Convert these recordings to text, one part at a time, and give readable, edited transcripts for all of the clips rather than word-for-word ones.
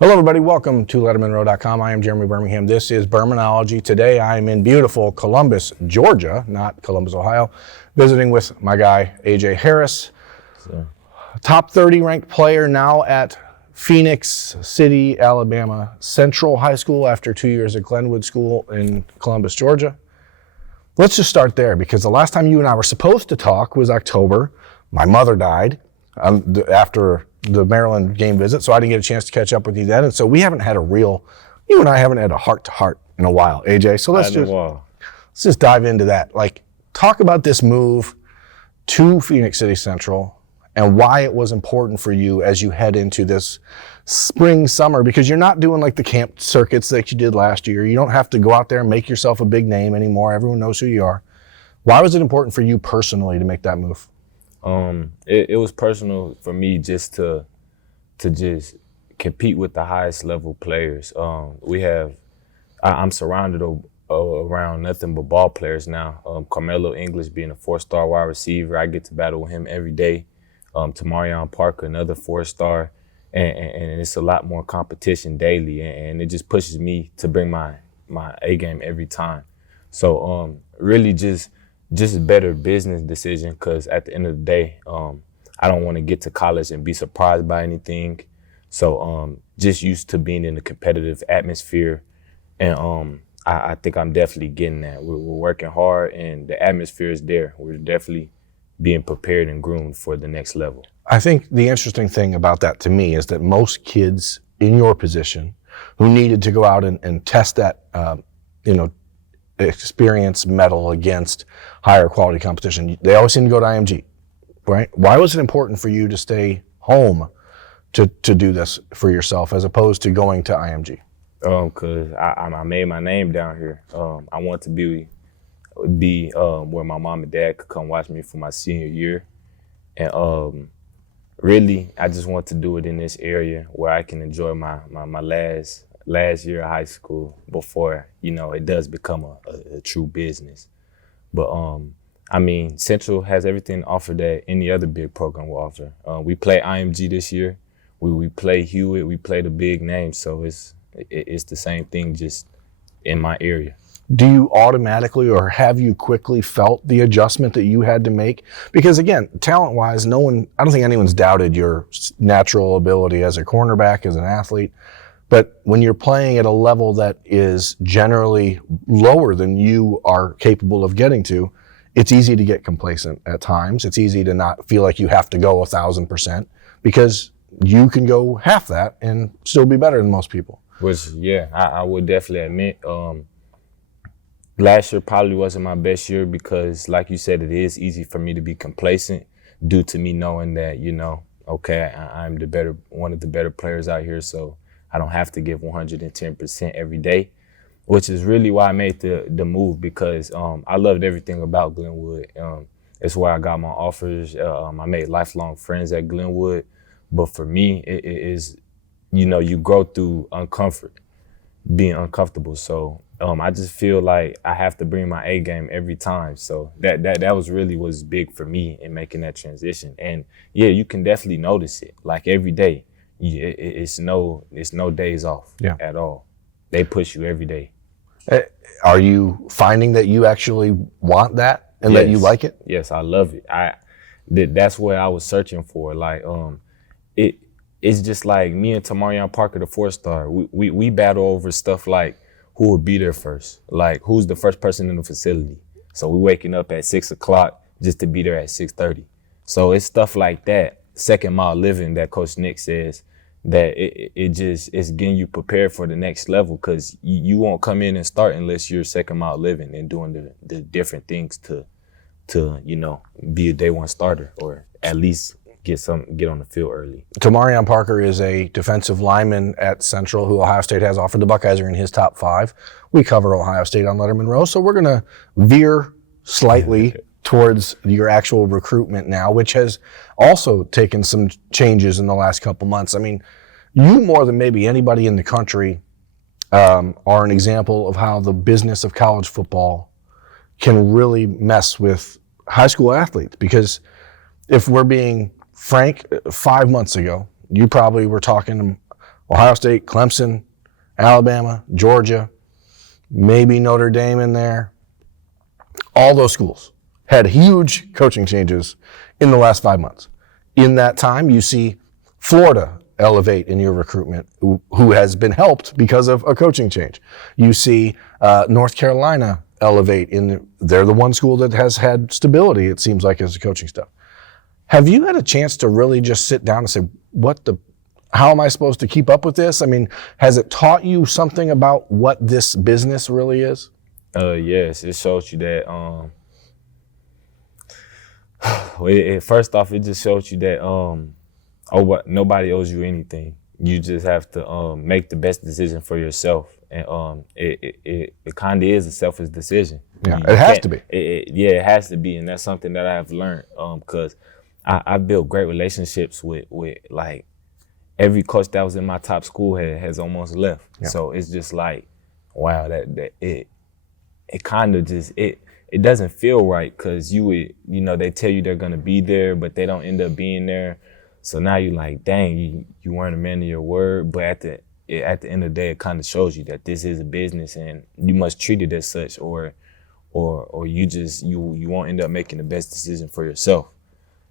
Hello, everybody. Welcome to LettermenRow.com. I am Jeremy Birmingham. This is Birminology. Today, I am in beautiful Columbus, Georgia, not Columbus, Ohio, visiting with my guy, AJ Harris, top 30 ranked player now at Phoenix City, Alabama Central High School after 2 years at Glenwood School in Columbus, Georgia. Let's just start there because the last time you and I were supposed to talk was October. My mother died after the Maryland game visit, so I didn't get a chance to catch up with you then. And so we haven't had you and I haven't had a heart-to-heart in a while, AJ. So let's just dive into that. Like, talk about this move to Phoenix City Central and why it was important for you as you head into this spring, summer, because you're not doing like the camp circuits that you did last year. You don't have to go out there and make yourself a big name anymore. Everyone knows who you are. Why was it important for you personally to make that move? It was personal for me just to just compete with the highest level players. I'm surrounded around nothing but ball players now. Carmelo English being a 4-star wide receiver, I get to battle with him every day. Tamarion Parker, another 4-star, and it's a lot more competition daily, and it just pushes me to bring my A game every time. So really just a better business decision, because at the end of the day, I don't want to get to college and be surprised by anything. So just used to being in a competitive atmosphere, and I think I'm definitely getting that. We're working hard, and the atmosphere is there. We're definitely being prepared and groomed for the next level. I think the interesting thing about that to me is that most kids in your position who needed to go out and test that, experience medal against higher quality competition, they always seem to go to IMG, right? Why was it important for you to stay home to do this for yourself as opposed to going to IMG? Because I made my name down here. I want to be where my mom and dad could come watch me for my senior year. And really, I just want to do it in this area where I can enjoy my last year of high school before, it does become a true business. But Central has everything offered that any other big program will offer. We play IMG this year. We play Hewitt. We play the big names. So it's the same thing, just in my area. Do you automatically or have you quickly felt the adjustment that you had to make? Because again, talent-wise, I don't think anyone's doubted your natural ability as a cornerback, as an athlete. But when you're playing at a level that is generally lower than you are capable of getting to, it's easy to get complacent at times. It's easy to not feel like you have to go 1,000% because you can go half that and still be better than most people. Which, yeah, I would definitely admit. Last year probably wasn't my best year because, like you said, it is easy for me to be complacent due to me knowing that, I'm one of the better players out here, so I don't have to give 110% every day, which is really why I made the move, because I loved everything about Glenwood. It's where I got my offers. I made lifelong friends at Glenwood, but for me, it is, you grow through being uncomfortable. So I just feel like I have to bring my A game every time. So that was big for me in making that transition. And yeah, you can definitely notice it. Like every day, it's no days off at all. They push you every day. Are you finding that you actually want that and that you like it? Yes, I love it. That's what I was searching for. Like it's just like me and Tamarion Parker, the 4-star. We battle over stuff like who would be there first, like who's the first person in the facility. So we waking up at 6 o'clock just to be there at 6:30. So it's stuff like that, second mile living, that Coach Nick says that it's getting you prepared for the next level, because you won't come in and start unless you're second mile living and doing the different things to be a day one starter, or at least get on the field early. Tamarion Parker is a defensive lineman at Central who Ohio State has offered. The Buckeyes are in his top 5. We cover Ohio State on Lettermen Row, so we're going to veer slightly towards your actual recruitment now, which has also taken some changes in the last couple months. I mean, you more than maybe anybody in the country are an example of how the business of college football can really mess with high school athletes, because if we're being frank, 5 months ago, you probably were talking Ohio State, Clemson, Alabama, Georgia, maybe Notre Dame in there. All those schools had huge coaching changes in the last 5 months. In that time, you see Florida elevate in your recruitment, who has been helped because of a coaching change. You see North Carolina elevate they're the one school that has had stability, it seems like, as a coaching stuff. Have you had a chance to really just sit down and say, how am I supposed to keep up with this? I mean, has it taught you something about what this business really is? Yes, it shows you that, first off, it just shows you that, nobody owes you anything. You just have to make the best decision for yourself. And it kind of is a selfish decision. Yeah, it has to be. It has to be. And that's something that I've learned because I built great relationships with like every coach that was in my top school has almost left. Yeah. So it's just like, wow, that it kind of just, it doesn't feel right because they tell you they're going to be there, but they don't end up being there. So now you're like, dang, you weren't a man of your word. But at the end of the day, it kind of shows you that this is a business and you must treat it as such, or you won't end up making the best decision for yourself.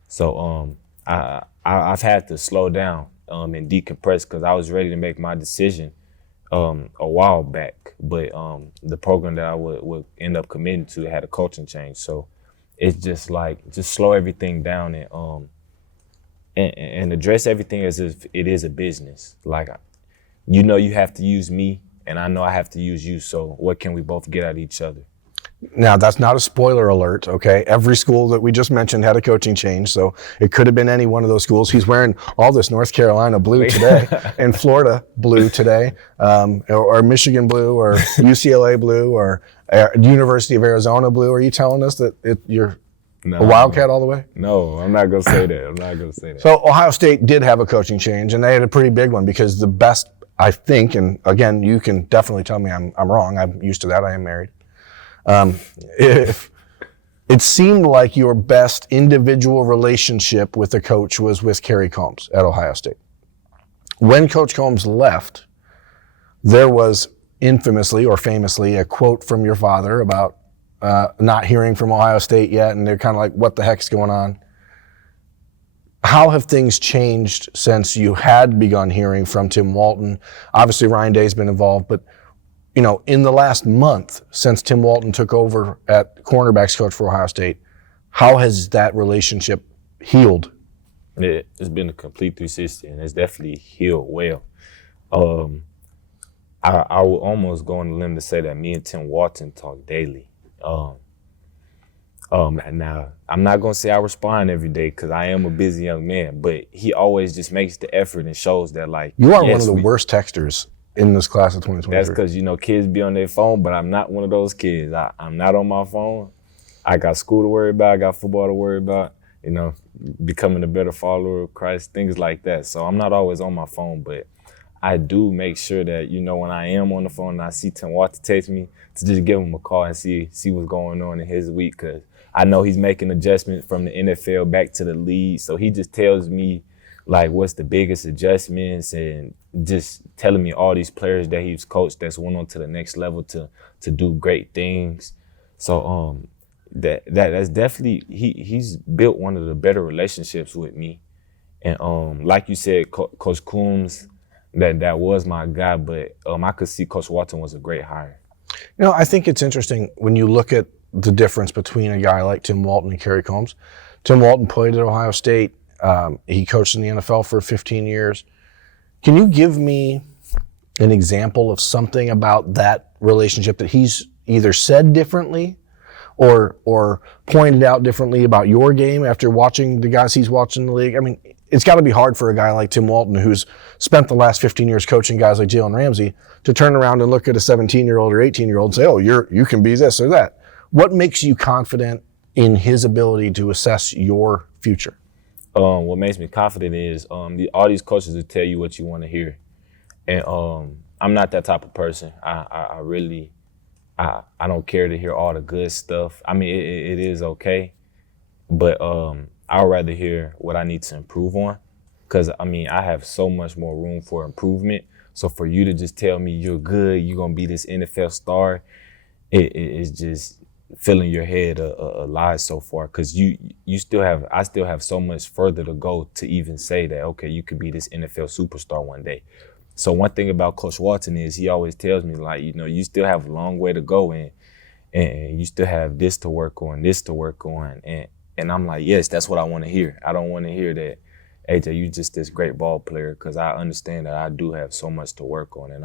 So I've had to slow down and decompress because I was ready to make my decision a while back. But the program that I would end up committing to had a coaching change. So it's just like, just slow everything down and address everything as if it is a business. Like, you have to use me, and I know I have to use you. So what can we both get out of each other? Now, that's not a spoiler alert, okay? Every school that we just mentioned had a coaching change, so it could have been any one of those schools. He's wearing all this North Carolina blue today, and Florida blue today, or Michigan blue, or UCLA blue, or University of Arizona blue. Are you telling us that you're a Wildcat all the way? No, I'm not going to say that. So Ohio State did have a coaching change, and they had a pretty big one because the best, I think, and again, you can definitely tell me I'm wrong. I'm used to that. I am married. If it seemed like your best individual relationship with the coach was with Carrie Combs at Ohio State. When Coach Combs left, there was infamously or famously a quote from your father about not hearing from Ohio State yet, and they're kind of like, what the heck's going on? How have things changed since you had begun hearing from Tim Walton? Obviously, Ryan Day's been involved, but in the last month since Tim Walton took over at cornerbacks coach for Ohio State, how has that relationship healed? It's been a complete 360, and it's definitely healed well. I would almost go on the limb to say that me and Tim Walton talk daily. Now, I'm not going to say I respond every day because I am a busy young man, but he always just makes the effort and shows that, like, you are one of the worst texters in this class of 2023. That's because, kids be on their phone, but I'm not one of those kids. I'm not on my phone. I got school to worry about. I got football to worry about, becoming a better follower of Christ, things like that. So I'm not always on my phone, but I do make sure that, when I am on the phone and I see Tim Walton text me, to just give him a call and see what's going on in his week, because I know he's making adjustments from the NFL back to the league. So he just tells me, like, what's the biggest adjustments, and just telling me all these players that he's coached that's went on to the next level to do great things. So that's definitely, he's built one of the better relationships with me. And like you said, Coach Coombs, that was my guy, but I could see Coach Walton was a great hire. I think it's interesting when you look at the difference between a guy like Tim Walton and Carrie Combs. Tim Walton played at Ohio State. He coached in the NFL for 15 years. Can you give me an example of something about that relationship that he's either said differently or pointed out differently about your game after watching the guys he's watched in the league? I mean, it's got to be hard for a guy like Tim Walton, who's spent the last 15 years coaching guys like Jalen Ramsey, to turn around and look at a 17-year-old or 18-year-old and say, oh, you can be this or that. What makes you confident in his ability to assess your future? What makes me confident is all these coaches will tell you what you want to hear. And I'm not that type of person. I really don't care to hear all the good stuff. I mean, it is okay, but I'd rather hear what I need to improve on, because, I have so much more room for improvement. So for you to just tell me you're good, you're gonna be this NFL star, it's just filling your head a lie so far, because I still have so much further to go to even say that, okay, you could be this NFL superstar one day. So one thing about Coach Walton is he always tells me, like, you still have a long way to go, and you still have this to work on, and I'm like, yes, that's what I want to hear. I don't want to hear that, AJ, you just this great ball player, because I understand that I do have so much to work on, and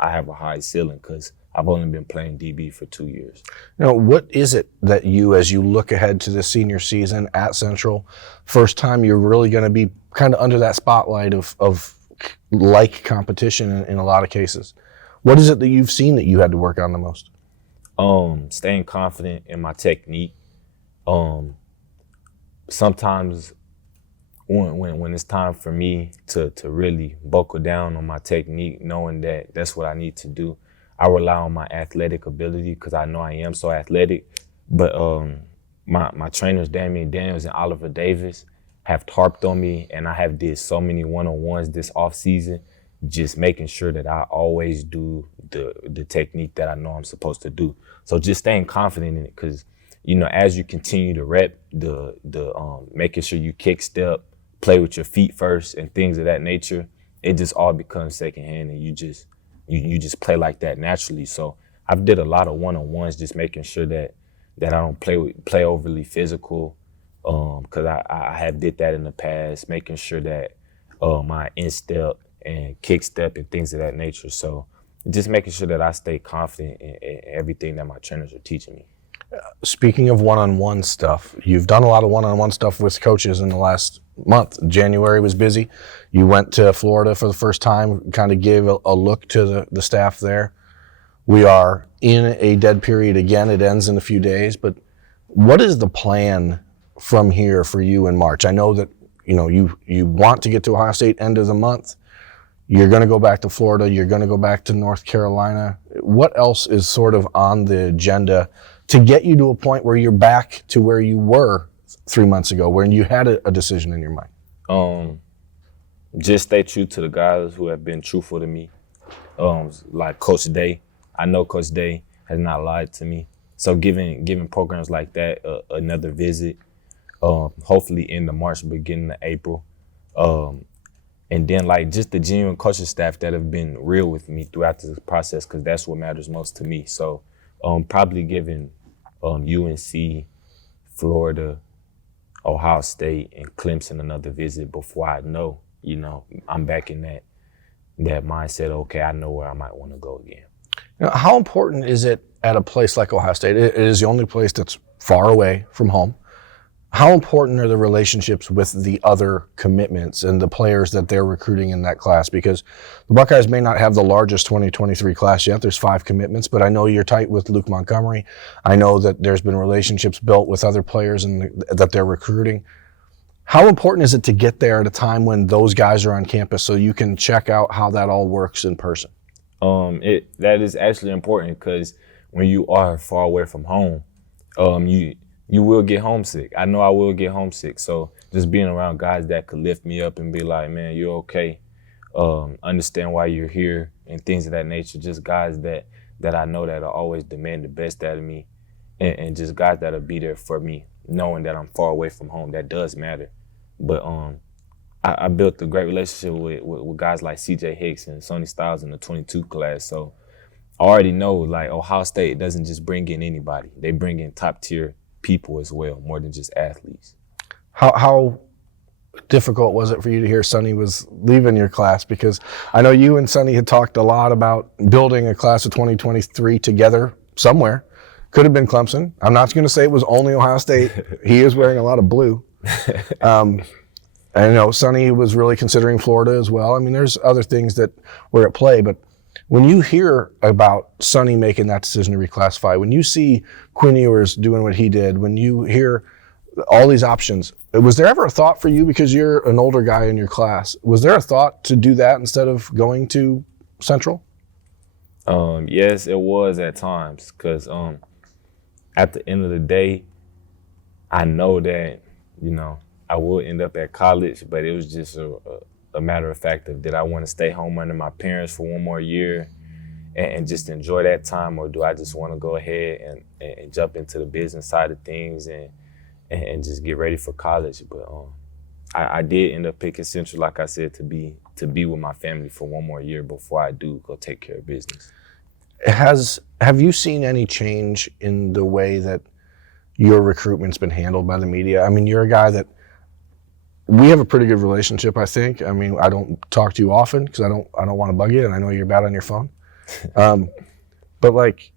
I have a high ceiling because I've only been playing DB for 2 years. What is it that as you look ahead to the senior season at Central, first time you're really going to be kind of under that spotlight of like competition in a lot of cases? What is it that you've seen that you had to work on the most? Staying confident in my technique. Sometimes when it's time for me to really buckle down on my technique, knowing that that's what I need to do, I rely on my athletic ability because I know I am so athletic. But my trainers, Damian Daniels and Oliver Davis, have tarped on me, and I have did so many one-on-ones this offseason, just making sure that I always do the technique that I know I'm supposed to do. So just staying confident in it, because as you continue to rep the making sure you kick step, play with your feet first, and things of that nature, it just all becomes secondhand, and you just play like that naturally. So I've did a lot of one-on-ones, just making sure that I don't play overly physical, because I have did that in the past, making sure that my instep and kick step and things of that nature. So just making sure that I stay confident in everything that my trainers are teaching me. Speaking of one-on-one stuff, you've done a lot of one-on-one stuff with coaches in the last month. January was busy. You went to Florida for the first time, kind of gave a look to the staff there. We are in a dead period again. It ends in a few days, but what is the plan from here for you in March? I know that you want to get to Ohio State end of the month. You're going to go back to Florida. You're going to go back to North Carolina. What else is sort of on the agenda to get you to a point where you're back to where you were 3 months ago, when you had a decision in your mind? Just stay true to the guys who have been truthful to me. Like Coach Day. I know Coach Day has not lied to me. So giving programs like that another visit, hopefully in the March, beginning of April. And then just the genuine coaching staff that have been real with me throughout this process, because that's what matters most to me. So probably giving UNC, Florida, Ohio State, and Clemson another visit before I know, I'm back in that mindset. Okay, I know where I might want to go again. How important is it at a place like Ohio State? It is the only place that's far away from home. How important are the relationships with the other commitments and the players that they're recruiting in that class? Because the Buckeyes may not have the largest 2023 class yet. There's 5 commitments, but I know you're tight with Luke Montgomery. I know that there's been relationships built with other players that they're recruiting. How important is it to get there at a time when those guys are on campus so you can check out how that all works in person? That is actually important, because when you are far away from home, you will get homesick. I know I will get homesick. So just being around guys that could lift me up and be like, man, you're okay. Understand why you're here and things of that nature. Just guys that I know that will always demand the best out of me, and just guys that'll be there for me, knowing that I'm far away from home. That does matter. But I built a great relationship with guys like CJ Hicks and Sonny Styles in the 22 class. So I already know, Ohio State doesn't just bring in anybody. They bring in top tier people as well, more than just athletes. How difficult was it for you to hear Sonny was leaving your class? Because I know you and Sonny had talked a lot about building a class of 2023 together somewhere. Could have been Clemson. I'm not going to say it was only Ohio State. He is wearing a lot of blue. I know Sonny was really considering Florida as well. I mean, there's other things that were at play, but when you hear about Sonny making that decision to reclassify, when you see Quinn Ewers doing what he did, when you hear all these options, was there ever a thought for you, because you're an older guy in your class, was there a thought to do that instead of going to Central? Yes, it was at times, because at the end of the day, I know that, I will end up at college, but it was just a matter of fact of did I want to stay home under my parents for one more year and just enjoy that time, or do I just want to go ahead and jump into the business side of things and just get ready for college. But I did end up picking Central, like I said, to be with my family for one more year before I do go take care of business. Have you seen any change in the way that your recruitment's been handled by the media? I mean, you're a guy that we have a pretty good relationship, I think. I mean, I don't talk to you often because I don't want to bug you, and I know you're bad on your phone. But like,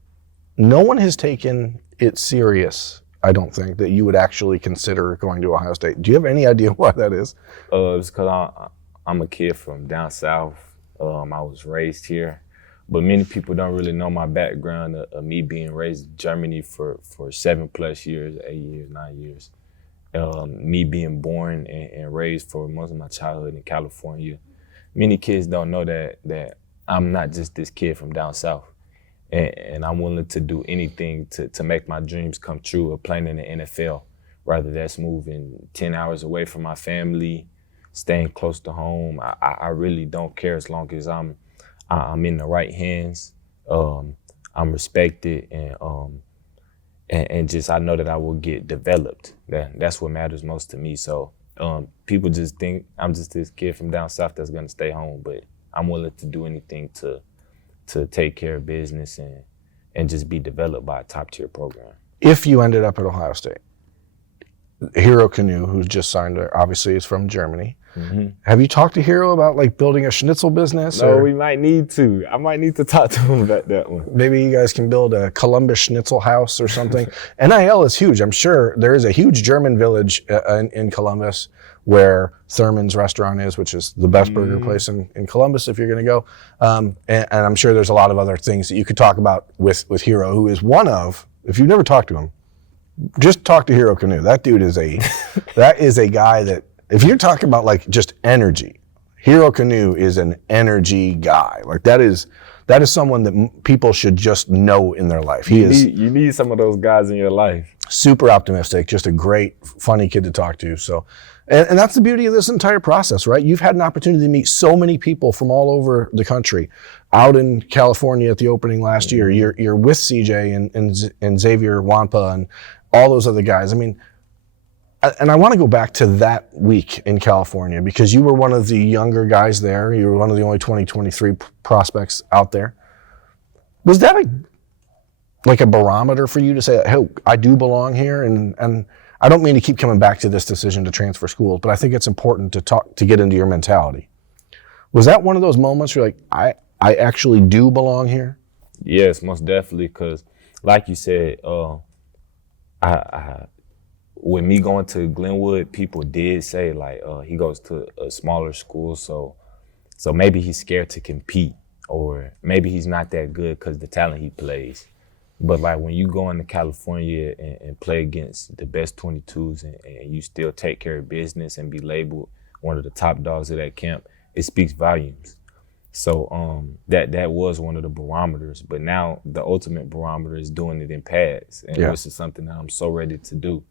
no one has taken it serious, I don't think, that you would actually consider going to Ohio State. Do you have any idea why that is? It's because I'm a kid from down south. I was raised here, but many people don't really know my background of me being raised in Germany for 7+ years, 8 years, 9 years. Me being born and raised for most of my childhood in California. Many kids don't know that I'm not just this kid from down south, and I'm willing to do anything to make my dreams come true of playing in the NFL, whether that's moving 10 hours away from my family, staying close to home. I really don't care as long as I'm in the right hands. I'm respected, and just I know that I will get developed. That's what matters most to me. So people just think I'm just this kid from down south that's gonna stay home, but I'm willing to do anything to take care of business and just be developed by a top-tier program. If you ended up at Ohio State, Hero Canoe, who's just signed, obviously is from Germany. Mm-hmm. Have you talked to Hero about like building a Schnitzel business? No, we might need to. I might need to talk to him about that one. Maybe you guys can build a Columbus Schnitzel house or something. NIL is huge. I'm sure there is a huge German village in Columbus where Thurman's restaurant is, which is the best burger place in Columbus if you're going to go. And I'm sure there's a lot of other things that you could talk about with Hero, who is one of, if you've never talked to him, just talk to Hero Canoe. That dude is that is a guy that, if you're talking about like just energy, Hero Canoe is an energy guy. Like that is someone that people should just know in their life. You need some of those guys in your life. Super optimistic, just a great, funny kid to talk to. So, and that's the beauty of this entire process, right? You've had an opportunity to meet so many people from all over the country. Out in California at the opening last year, you're with CJ and Xavier Wampa and all those other guys. I mean, and I want to go back to that week in California because you were one of the younger guys there. You were one of the only 2023 prospects out there. Was that like a barometer for you to say, hey, I do belong here? And I don't mean to keep coming back to this decision to transfer schools, but I think it's important to get into your mentality. Was that one of those moments where you're like, I actually do belong here? Yes, most definitely. Because like you said, with me going to Glenwood, people did say like he goes to a smaller school, so maybe he's scared to compete, or maybe he's not that good because the talent he plays. But like when you go into California and play against the best 22s and you still take care of business and be labeled one of the top dogs of that camp, it speaks volumes. So that was one of the barometers. But now the ultimate barometer is doing it in pads, and this is something that I'm so ready to do.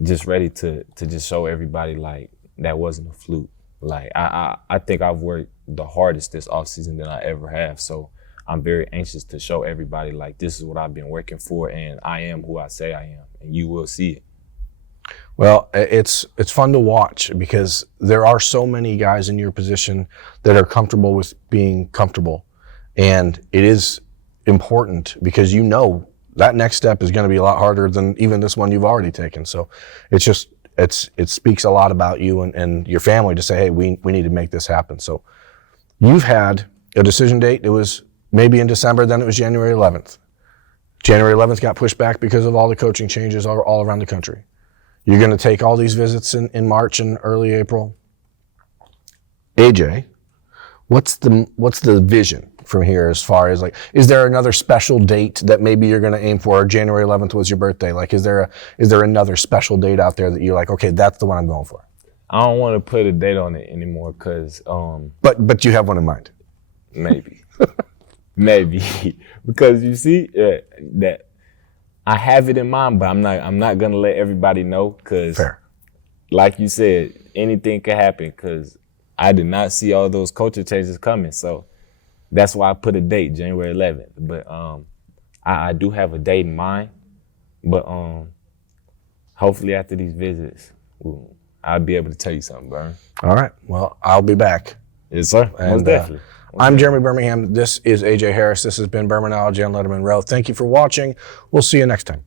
Just ready to just show everybody like that wasn't a fluke. Like I think I've worked the hardest this offseason than I ever have. So I'm very anxious to show everybody like this is what I've been working for, and I am who I say I am, and you will see it. Well, it's fun to watch because there are so many guys in your position that are comfortable with being comfortable, and it is important because you know that next step is going to be a lot harder than even this one you've already taken. So it speaks a lot about you and your family to say, hey, we need to make this happen. So you've had a decision date. It was maybe in December, then it was January 11th. January 11th got pushed back because of all the coaching changes all around the country. You're going to take all these visits in March and early April. AJ, what's the vision from here as far as like, is there another special date that maybe you're going to aim for? January 11th was your birthday. Like, is there another special date out there that you're like, okay, that's the one I'm going for? I don't want to put a date on it anymore because. But you have one in mind. Maybe, maybe because you see that I have it in mind, but I'm not going to let everybody know because, like you said, anything could happen because I did not see all those culture changes coming. So that's why I put a date, January 11th. But I do have a date in mind. But hopefully after these visits, I'll be able to tell you something, Burn. All right. Well, I'll be back. Yes, sir. Most definitely. I'm Jeremy Birmingham. This is AJ Harris. This has been Birminology on Lettermen Row. Thank you for watching. We'll see you next time.